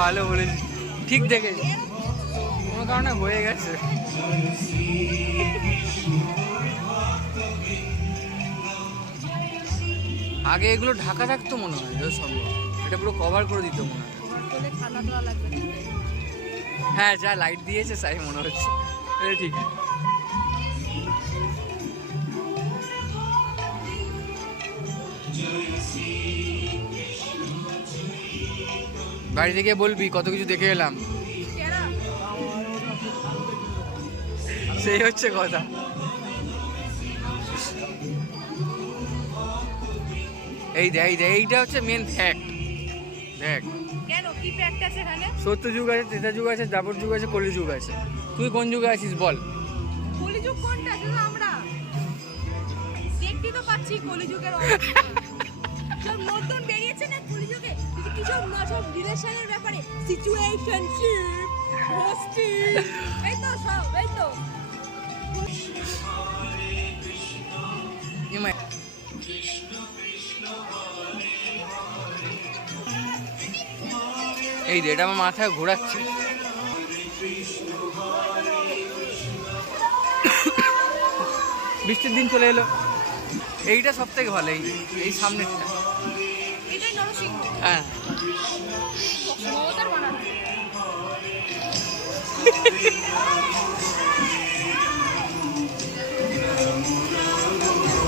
ভালো বলেছি। ঠিক দেখেছি। কোনো কারণে হয়ে গেছে। আগে এগুলো ঢাকা থাকতো মনে হয় যত সম্ভব। এটা পুরো কভার করে দিত মনে হয়। হ্যাঁ যা লাইট দিয়েছে তাই মনে হচ্ছে। এটা ঠিক। বাড়ি থেকে বলবি কত কিছু দেখে এলাম। সেই হচ্ছে কথা। এই দেখ এই দেখ এইটা হচ্ছে মেন ফ্যাক্ট দেখ। কেন? কি ফ্যাক্ট আছে এখানে? সত্য যুগ আছে ত্রেতা যুগ আছে দাপর যুগ আছে কলি যুগ আছে। তুই কোন যুগে আছিস বল। কলিযুগ কোনটা? শুধু আমরা। দেখতে তো পাচ্ছি কলিযুগের অবস্থা। সব নতুন বেরিয়েছে না কলিযুগে কিছু কিছু সব রিলেশনের ব্যাপারে। সিচুয়েশনশিপ হোস্টিং এই তো সব এই তো। ইমাই এই রে এটা আমার মাথায় ঘোরাচ্ছে। বৃষ্টির দিন চলে এলো। এইটা সব থেকে ভালো এই এই সামনেরটা। হ্যাঁ।